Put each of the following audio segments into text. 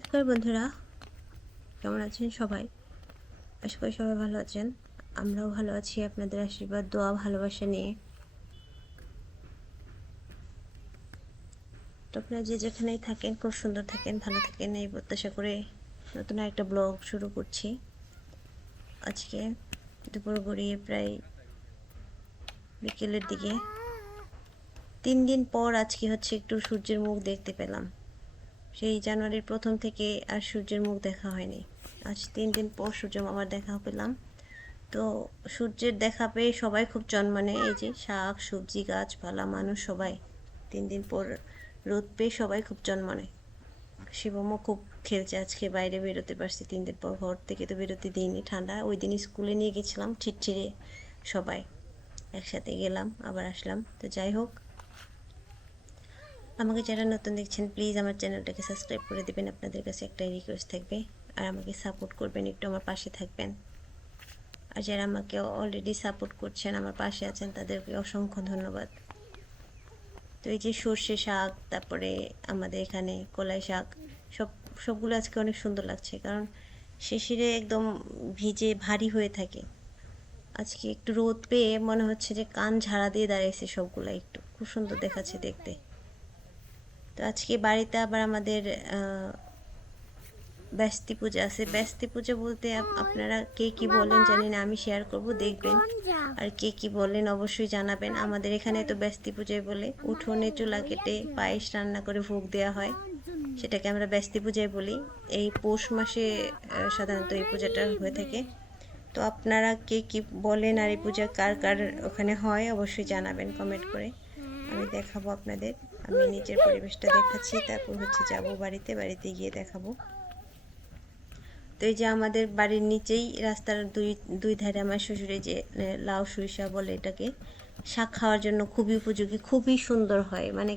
নমস্কার বন্ধুরা। কেমন আছেন সবাই? আশা করি সবাই ভালো আছেন। আমরাও ভালো আছি, আপনাদের আশীর্বাদ, দোয়া, ভালোবাসা নিয়ে। তো আপনারা যে যেখানেই থাকেন, খুব সুন্দর থাকেন, ভালো থাকেন, এই প্রত্যাশা করে নতুন একটা ব্লগ শুরু করছি। আজকে দুপুর গড়িয়ে প্রায় বিকেলের দিকে। তিন দিন পর আজকে হচ্ছে একটু সূর্যের মুখ দেখতে পেলাম। সেই জানুয়ারির প্রথম থেকে আর সূর্যের মুখ দেখা হয়নি। আজ তিন দিন পর সূর্য মামার দেখা পেলাম। তো সূর্যের দেখা পেয়ে সবাই খুব জন্মানে। এই যে শাক, সবজি গাছপালা মানুষ সবাই তিন দিন পর রোদ পেয়ে সবাই খুব জন্মানে। শিবমও খুব খেলছে আজকে, বাইরে বেরোতে পারছি। তিন দিন পর ঘর থেকে তো বেরোতে দিইনি ঠান্ডা। ওই দিন স্কুলে নিয়ে গেছিলাম, ছিটছিড়ে সবাই একসাথে গেলাম, আবার আসলাম। তো যাই হোক আমাকে যারা নতুন দেখছেন প্লিজ আমার চ্যানেলটাকে সাবস্ক্রাইব করে দেবেন। আপনাদের কাছে একটাই রিকোয়েস্ট থাকবে, আর আমাকে সাপোর্ট করবেন, একটু আমার পাশে থাকবেন। আর যারা আমাকে অলরেডি সাপোর্ট করছেন, আমার পাশে আছেন, তাদেরকে অসংখ্য ধন্যবাদ। তো এই যে সর্ষে শাক, তারপরে আমাদের এখানে কলাই শাক, সব, সবগুলো আজকে অনেক সুন্দর লাগছে, কারণ শিশিরে একদম ভিজে ভারী হয়ে থাকে। আজকে একটু রোদ পেয়ে মনে হচ্ছে যে কান ঝাড়া দিয়ে দাঁড়িয়েছে সবগুলো একটু খুব সুন্দর দেখাচ্ছে দেখতে। তো আজকে বাড়িতে আবার আমাদের ব্যস্তি পূজা আছে। ব্যস্তি পূজা বলতে আপ- আপনারা কে কি বলেন জানি না, আমি শেয়ার করব, দেখবেন। আর কে কি বলেন অবশ্যই জানাবেন। আমাদের এখানে তো ব্যস্তি পূজায় বলে উঠোনে চুলা কেটে পায়েস রান্না করে ভোগ দেওয়া হয়। সেটাকে আমরা ব্যস্তি পূজায় বলি। এই পৌষ মাসে সাধারণত এই পূজাটা হয়ে থাকে। তো আপনারা কে কি বলেন আর এই পূজা কার কার ওখানে হয় অবশ্যই জানাবেন কমেন্ট করে। আমি দেখাবো আপনাদের। আমি নিজের পরিবেশটা দেখাচ্ছি, তারপর হচ্ছে যাব বাড়িতে বাড়িতে গিয়ে দেখাবো। তো এই যে আমাদের বাড়ির নিচেই রাস্তার দুই দুই ধারে আমার শ্বশুরে যে লাউ সরিষা বলে এটাকে, শাক খাওয়ার জন্য খুবই উপযোগী, খুবই সুন্দর হয়। মানে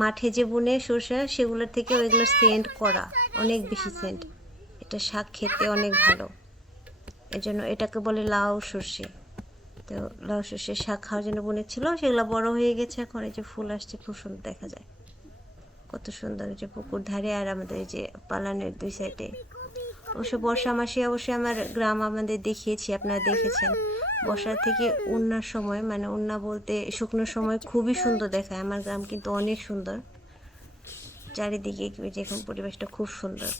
মাঠে যে বনে সরষা, সেগুলোর থেকে ওইগুলো সেন্ট করা, অনেক বেশি সেন্ট। এটা শাক খেতে অনেক ভালো। এজন্য এটাকে বলে লাউ সর্ষে। তো লাউ সর্ষে শাক খাওয়ার জন্য বুনেছিল সেগুলো বড় হয়ে গেছে এখন। এই যে ফুল আসছে, খুব সুন্দর দেখা যায়। কত সুন্দর যে পুকুর ধারে আর আমাদের যে পালানের দুই সাইডে। অবশ্য বর্ষা মাসে অবশ্যই আমার গ্রাম আমাদের দেখিয়েছি, আপনারা দেখেছেন। বর্ষার থেকে উন্নার সময় মানে উন্না বলতে শুকনো সময় খুবই সুন্দর দেখায়। আমার গ্রাম কিন্তু অনেক সুন্দর। চারিদিকে যেরকম পরিবেশটা খুব সুন্দর।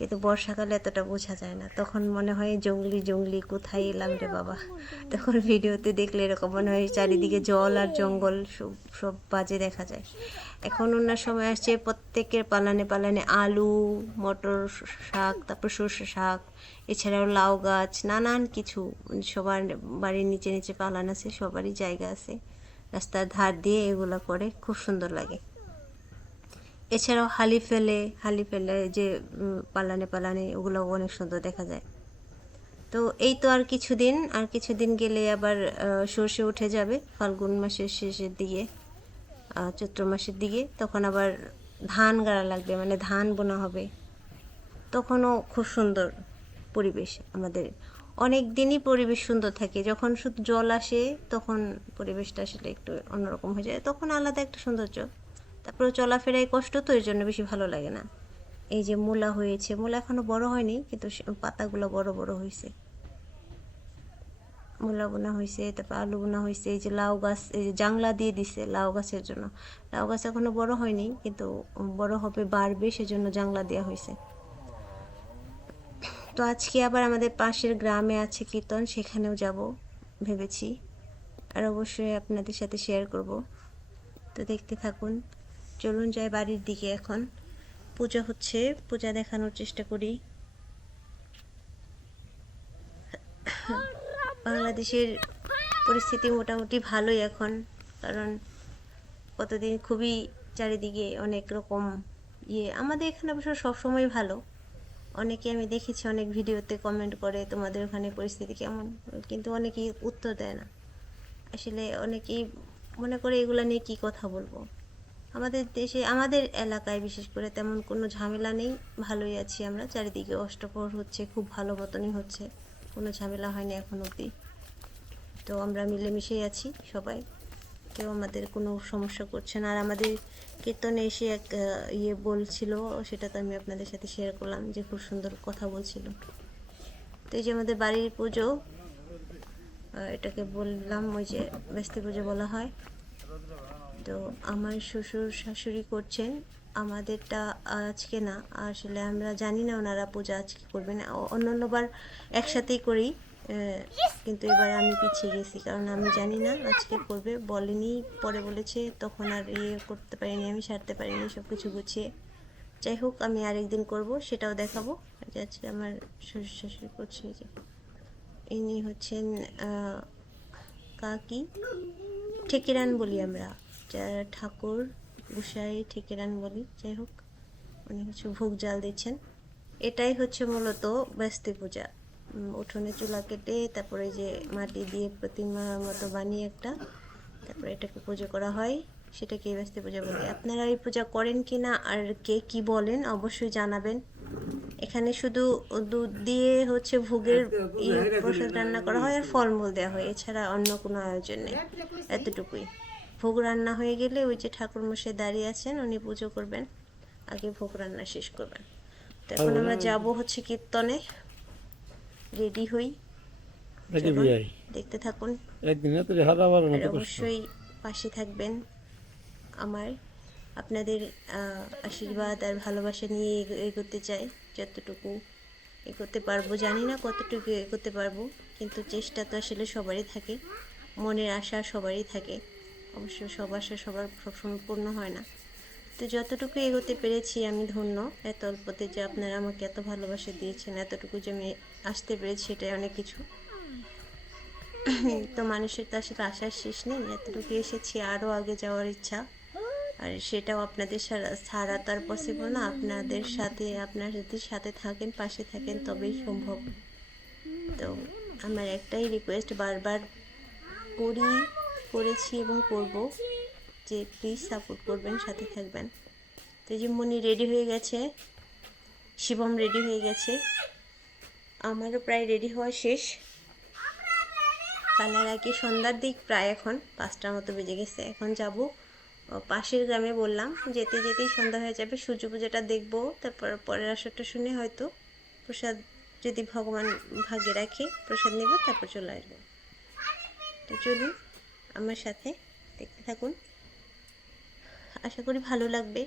কিন্তু বর্ষাকালে এতটা বোঝা যায় না। তখন মনে হয়, জঙ্গলি জঙ্গলি, কোথায় এলাম রে বাবা? তখন ভিডিওতে দেখলে এরকম মনে হয় চারিদিকে জল আর জঙ্গল সব সব বাজে দেখা যায়। এখন অন্যার সময় আসছে প্রত্যেকের পালানে পালানে আলু, মটর শাক, তারপর সর্ষে শাক, এছাড়াও লাউ গাছ, নানান কিছু। সবার বাড়ির নিচে নিচে পালান আছে, সবারই জায়গা আছে। রাস্তার ধার দিয়ে এগুলো করে, খুব সুন্দর লাগে। এছাড়াও হালি ফেলে হালি ফেলে যে পালানে পালানে ওগুলো অনেক সুন্দর দেখা যায়। তো এই তো আর কিছুদিন আর কিছুদিন গেলে আবার সর্ষে উঠে যাবে ফাল্গুন মাসের শেষের দিকে চৈত্র মাসের দিকে। তখন আবার ধান গাড়া লাগবে মানে ধান বোনা হবে। তখনও খুব সুন্দর পরিবেশ আমাদের। অনেক দিনই পরিবেশ সুন্দর থাকে। যখন শুধু জল আসে, তখন পরিবেশটা আসলে একটু অন্যরকম হয়ে যায়। তখন আলাদা একটা সৌন্দর্য। তারপরে চলাফেরায় কষ্ট তো এর জন্য বেশি ভালো লাগে না। এই যে মূলা হয়েছে, মূলা এখনও বড় হয়নি, কিন্তু পাতাগুলো বড় বড় হয়েছে। মূলা বোনা হয়েছে, তারপর আলু বোনা হয়েছে, এই যে লাউ গাছ, এই যে জাংলা দিয়ে দিছে লাউ গাছের জন্য। লাউ গাছ এখনও বড় হয়নি, কিন্তু বড় হবে, বাড়বে, সেজন্য জাংলা দেওয়া হয়েছে। তো আজকে আবার আমাদের পাশের গ্রামে আছে কীর্তন, সেখানেও যাব ভেবেছি। আর অবশ্যই আপনাদের সাথে শেয়ার করব। তো দেখতে থাকুন। চলুন যাই বাড়ির দিকে এখন। পূজা হচ্ছে, পূজা দেখানোর চেষ্টা করি। বাংলাদেশের পরিস্থিতি মোটামুটি ভালোই এখন, কারণ কতদিন খুবই চারিদিকে অনেক রকম ইয়ে। আমাদের এখানে অবশ্য সবসময় ভালো। অনেকে আমি দেখেছি অনেক ভিডিওতে কমেন্ট করে তোমাদের ওখানে পরিস্থিতি কেমন, কিন্তু অনেকেই উত্তর দেয় না। আসলে অনেকেই মনে করে এগুলা নিয়ে কি কথা বলব। আমাদের দেশে, আমাদের এলাকায় বিশেষ করে তেমন কোনো ঝামেলা নেই। ভালোই আছি আমরা। চারিদিকে অষ্টপ্রহর হচ্ছে, খুব ভালো মতনই হচ্ছে। কোনো ঝামেলা হয়নি এখন অবধি। তো আমরা মিলেমিশেই আছি সবাই। কেউ আমাদের কোনো সমস্যা করছে না। আর আমাদের কীর্তনে এসে এক ইয়ে বলছিল সেটা তো আমি আপনাদের সাথে শেয়ার করলাম যে খুব সুন্দর কথা বলছিল। তো এই যে আমাদের বাড়ির পুজো এটাকে বললাম ওই যে ব্যস্তি পুজো বলা হয়। তো আমার শ্বশুর শাশুড়ি করছেন, আমাদেরটা আজকে না, আসলে আমরা জানি না ওনারা পূজা আজকে করবেন অ- অন্যান্যবার একসাথেই করি কিন্তু এবার আমি পিছিয়ে গেছি, কারণ আমি জানি না আজকে করবে, বলেনি, পরে বলেছে, তখন আর ইয়ে করতে পারিনি, আমি সারতে পারিনি সব কিছু গুছিয়ে। যাই হোক, আমি আরেকদিন করব, সেটাও দেখাবো, যে আজকে আমার শ্বশুর শাশুড়ি করছে যে। ইনি হচ্ছেন কাকি, ঠেকেরান বলি আমরা। ঠাকুর গোসাই ঠেকেরান বলি, যাই হোক, উনি হচ্ছে ভোগ জাল দিচ্ছেন। এটাই হচ্ছে মূলত ব্যস্তি পূজা। উঠোনে চুলা কেটে, তারপরে যে মাটি দিয়ে প্রতিমার মতো বানিয়ে একটা, তারপরে এটাকে পুজো করা হয়। সেটাকে ব্যস্তি পূজা বলি। আপনারা এই পূজা করেন কি না আর কে কি বলেন, অবশ্যই জানাবেন। এখানে শুধু দুধ দিয়ে হচ্ছে ভোগের ইয়ে প্রসাদ রান্না করা হয় আর ফলমূল দেওয়া হয়। এছাড়া অন্য কোনো আয়োজন নেই। এতটুকুই। ভোগ রান্না হয়ে গেলে ওই যে ঠাকুর মশাই দাঁড়িয়ে আছেন উনি পুজো করবেন। আগে ভোগ রান্না শেষ করবেন। তো এখন আমরা যাব হচ্ছে কীর্তনে। রেডি হই। দেখতে থাকুন। অবশ্যই পাশে থাকবেন আমার। আপনাদের আশীর্বাদ আর ভালোবাসা নিয়ে এগো- এগোতে চাই। যতটুকু এগোতে পারব জানি না কতটুকু এগোতে পারব কিন্তু চেষ্টা তো আসলে সবারই থাকে। মনের আশা সবারই থাকে। অবশ্য সব আশা সবার সবসময় পূর্ণ হয় না। তো যতটুকু এগোতে পেরেছি আমি ধন্য। এত অল্পতে যে আপনারা আমাকে এত ভালোবাসা দিয়েছেন, এতটুকু যে আমি আসতে পেরেছি সেটাই অনেক কিছু। তো মানুষের তো আসলে আসার শেষ নেই। এতটুকু এসেছি, আরও আগে যাওয়ার ইচ্ছা। আর সেটাও আপনাদের ছাড়া তো আর পসিবল না। আপনাদের সাথে, আপনার যদি সাথে থাকেন, পাশে থাকেন, তবেই সম্ভব। তো আমার একটাই রিকোয়েস্ট বারবার করি করেছি এবং করব। যে প্লিজ সাপোর্ট করবেন, সাথে থাকবেন। তো রেডি হয়ে গেছে, শিবম রেডি হয়ে গেছে। আমারও প্রায় রেডি হওয়া শেষ। কালার আগে সন্ধ্যার দিক প্রায় এখন, পাঁচটার মতো বেজে গেছে। এখন যাব পাশের গ্রামে বললাম, যেতে যেতেই সন্ধ্যা হয়ে যাবে, সূর্য পূজাটা দেখব, তারপর পরের আসরটা শুনে হয়তো প্রসাদ যদি ভগবান ভাগ্যে রাখে, প্রসাদ নেব, তারপর চলে আসব। তো চলুন। আমার সাথে। দেখতে থাকুন। আশা করি ভালো লাগবে।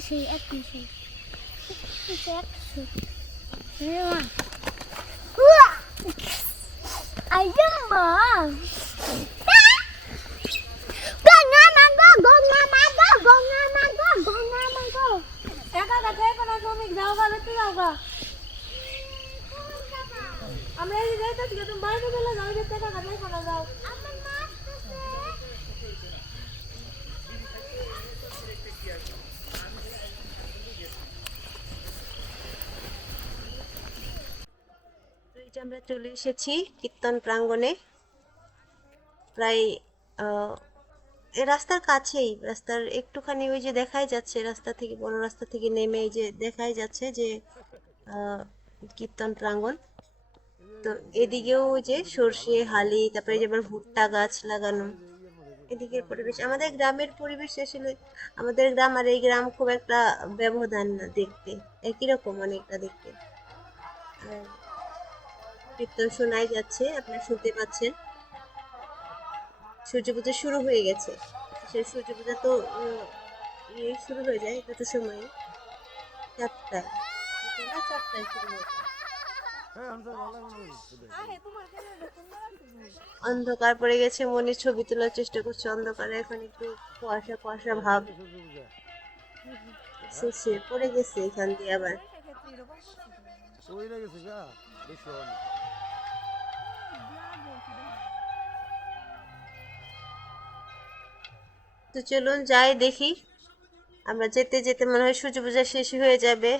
না শ্রমিক যাও গা দেখতে যাও গা আমরা এই যাইতেছি তুমি বাড়িতে চলে যাও দেখতে একা একা থেকে না যাও আমার মা আসতেছে তো এই যে আমরা চলে এসেছি কীর্তন প্রাঙ্গণে। প্রায় রাস্তার কাছেই, রাস্তার একটুখানি ওই যে দেখাই যাচ্ছে, রাস্তা থেকে, বড় রাস্তা থেকে নেমে এই যে দেখাই যাচ্ছে যে কীর্তন প্রাঙ্গণ। তো এদিকেও যে সর্ষে, হালি, তারপরে যে আবার ভুট্টা গাছ লাগানো। এদিকের পরিবেশ, আমাদের গ্রামের পরিবেশ আসলে, আমাদের গ্রাম আর এই গ্রাম খুব একটা ব্যবধান না দেখতে। একই রকম অনেকটা দেখতে। কীর্তন শোনাই যাচ্ছে আপনারা শুনতে পাচ্ছেন। সূর্য পূজা শুরু হয়ে গেছে। সেই সূর্য পূজা তো ইয়ে শুরু হয়ে যায় দুটো সময়। চারটায় না চারটায় শুরু হয়ে যায়। অন্ধকার পড়ে গেছে মনে ছবি তোলার চেষ্টা করছে। অন্ধকারে এখন একটু কুয়াশা কুয়াশা ভাব। শেষে পড়ে গেছে এখান দিয়ে আবার। তো চলুন যাই, দেখি। আমরা যেতে যেতে মনে হয় সূর্য পূজা শেষ হয়ে যাবে।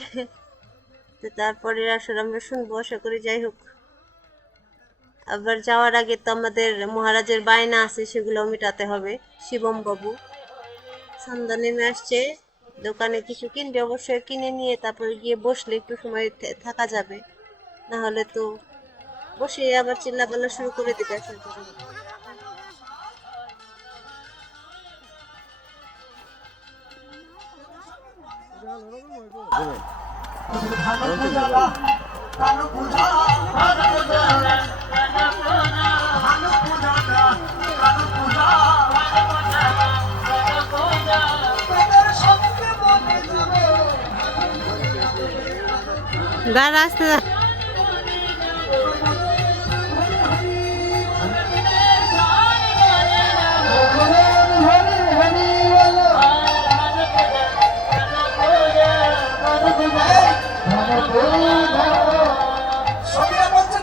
তো তারপরে আসলে আমরা শুনব, আশা করি যাই হোক। আবার যাওয়ার আগে তো আমাদের মহারাজের বায়না আছে, সেগুলো মেটাতে হবে শিবম বাবু সন্ধ্যা নেমে আসছে, দোকানে কিছু কিনবে, অবশ্যই কিনে নিয়ে তারপরে গিয়ে বসলে একটু সময় থাকা যাবে। না হলে তো বসে আবার চিল্লা চিল্লাপাল্লা শুরু করে দিতে দাঁড়া আসতে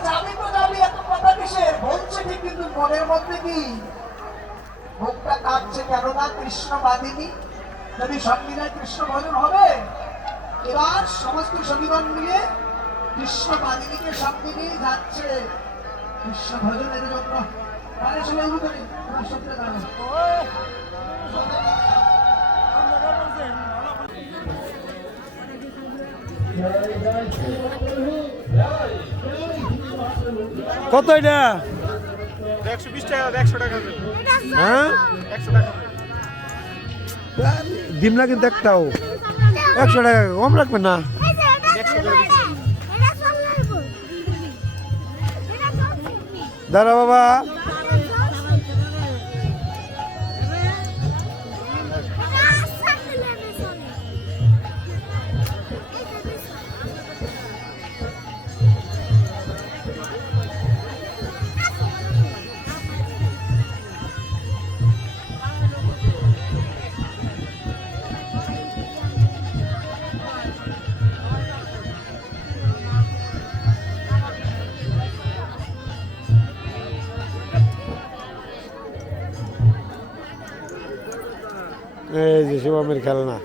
যাবি তো যাবি এত কথা কিসের? বলছে, ঠিক, কিন্তু মনের মধ্যে কি? মুখটা কাঁপছে কেননা কৃষ্ণ বাদিনী। যদি সংবিধান কৃষ্ণ ভজন হবে, এবার সমস্ত সবিগণ মিলে কৃষ্ণ বাদিনীকে সঙ্গে নিয়ে যাচ্ছে। কৃষ্ণ ভজনের জন্য। মানে সবাই কত এটা? একশো বিশ টাকা ডিম না কিন্তু একটাও। একশো টাকা, কম রাখবেন না? দাঁড়া বাবা। শিবমের খেলনা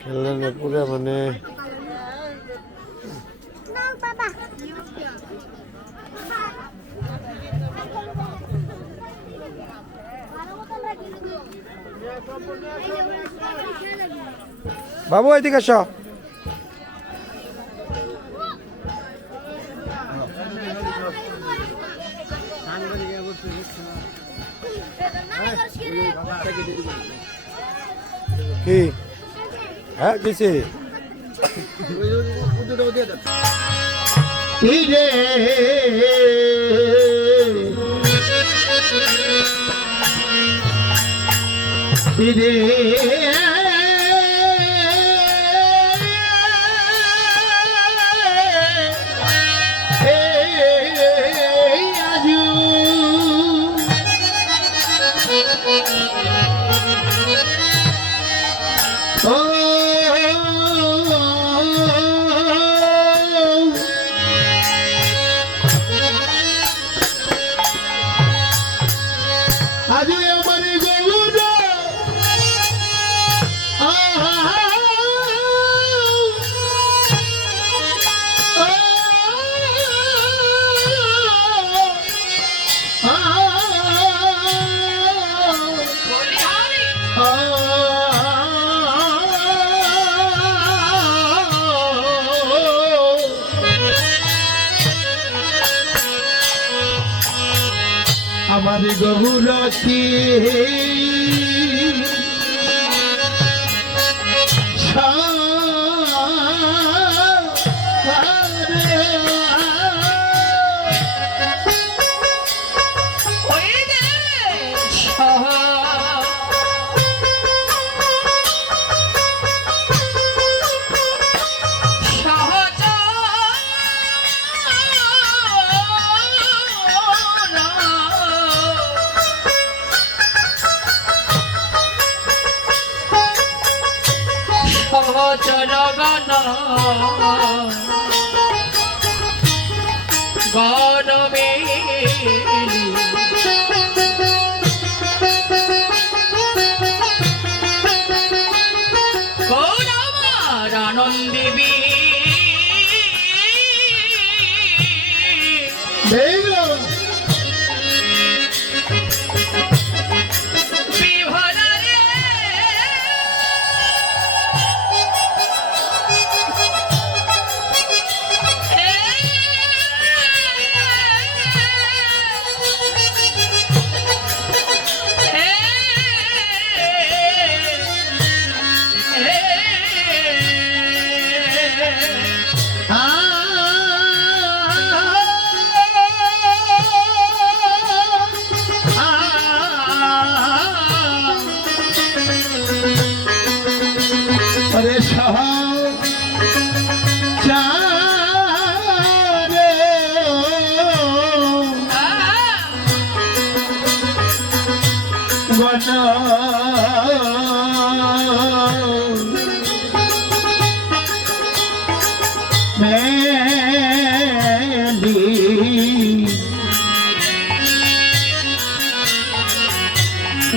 খেলনা পুরো মানে বাবু এদিকে আসো কি? হ্যাঁ দিছি। রে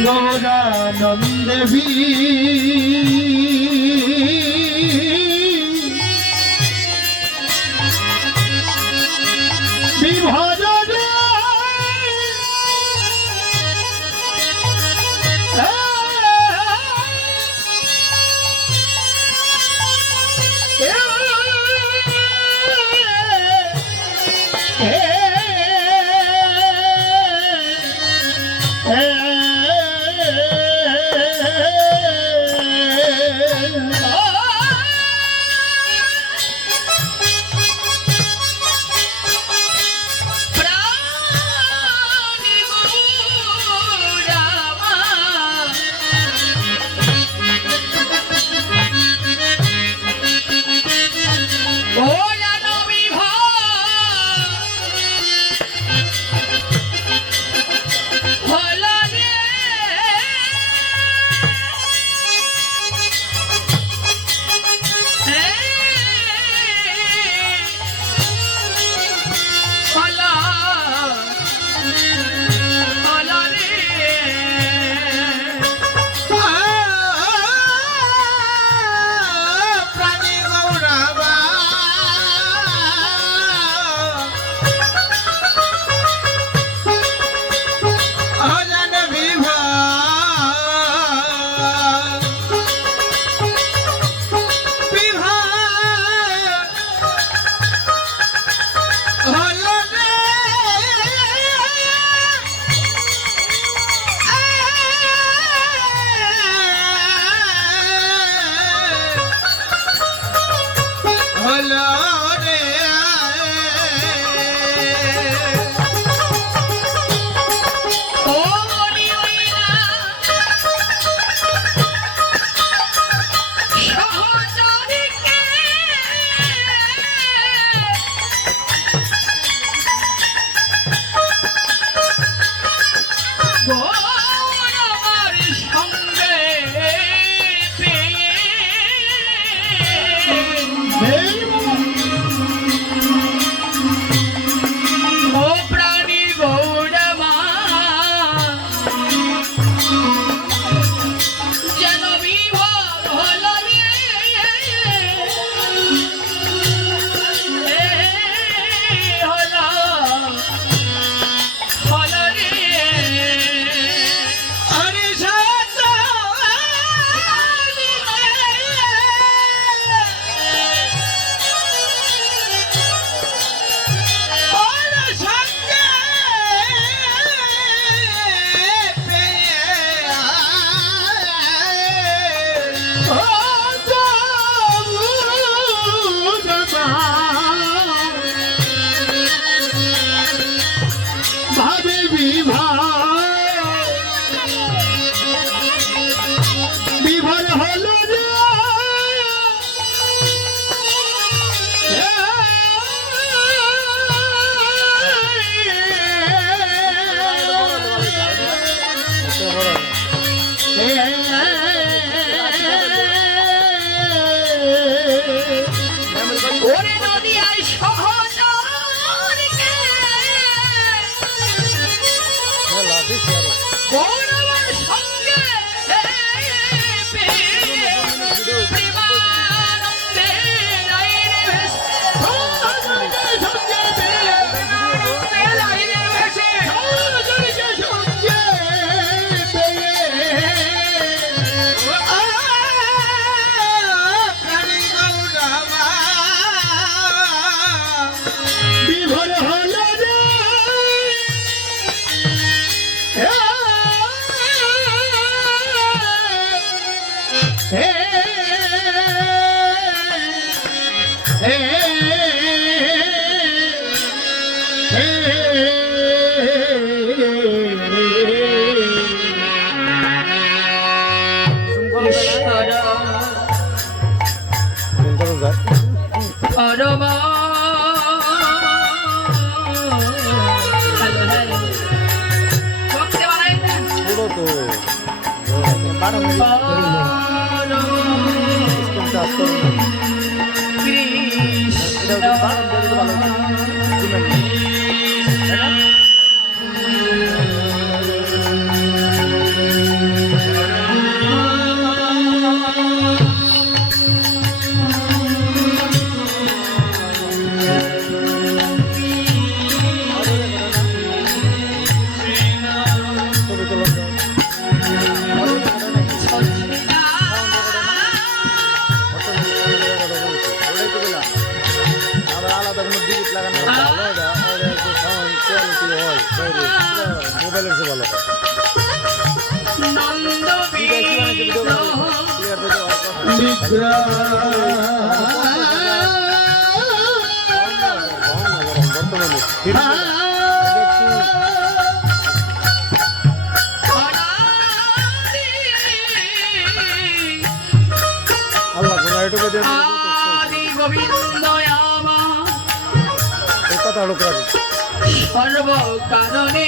গৌরানন্দেবী বিভজনে 我 Parama para mí. Es que estás con... Krishna. কথা লোক রাখবে সর্ব কারণে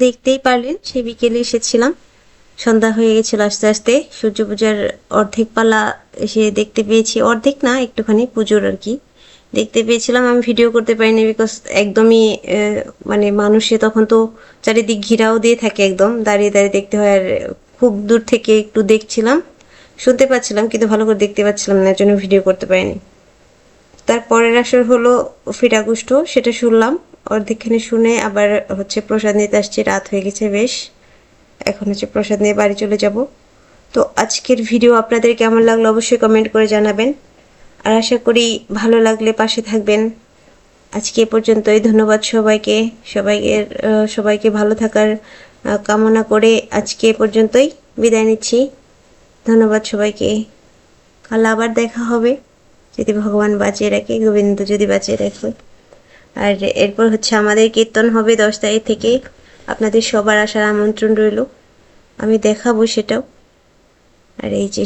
দেখতেই পারলেন সে বিকেলে এসেছিলাম। সন্ধ্যা হয়ে গেছিল আস্তে আস্তে। সূর্য পূজার অর্ধেক পালা এসে দেখতে পেয়েছি। অর্ধেক না, একটুখানি পুজোর আর কি। দেখতে পেয়েছিলাম, আমি ভিডিও করতে পারিনি বিকজ একদমই মানে মানুষে তখন তো চারিদিক ঘিরাও দিয়ে থাকে একদম। দাঁড়িয়ে দাঁড়িয়ে দেখতে হয় আর খুব দূর থেকে একটু দেখছিলাম। শুনতে পাচ্ছিলাম, কিন্তু ভালো করে দেখতে পাচ্ছিলাম না জন্য ভিডিও করতে পারিনি। তার পরের আসর হলো ফিরাগুষ্ঠ সেটা শুনলাম। অর্ধেকখানে শুনে আবার হচ্ছে প্রসাদ নিতে আসছি, রাত হয়ে গেছে বেশ। এখন হচ্ছে প্রসাদ নিয়ে বাড়ি চলে যাব। তো আজকের ভিডিও আপনাদের কেমন লাগল অবশ্যই কমেন্ট করে জানাবেন। আর আশা করি ভালো লাগলে পাশে থাকবেন। আজকে এ পর্যন্তই, ধন্যবাদ সবাইকে। সবাইকে সবাইকে ভালো থাকার কামনা করে আজকে এ পর্যন্তই বিদায় নিচ্ছি। ধন্যবাদ সবাইকে। কাল আবার দেখা হবে। যদি ভগবান বাঁচিয়ে রাখে, গোবিন্দ যদি বাঁচিয়ে রাখে। আর এরপর হচ্ছে আমাদের কীর্তন হবে দশ তারিখ থেকে। আপনাদের সবার আসার আমন্ত্রণ রইল। আমি দেখাবো সেটাও। আর এই যে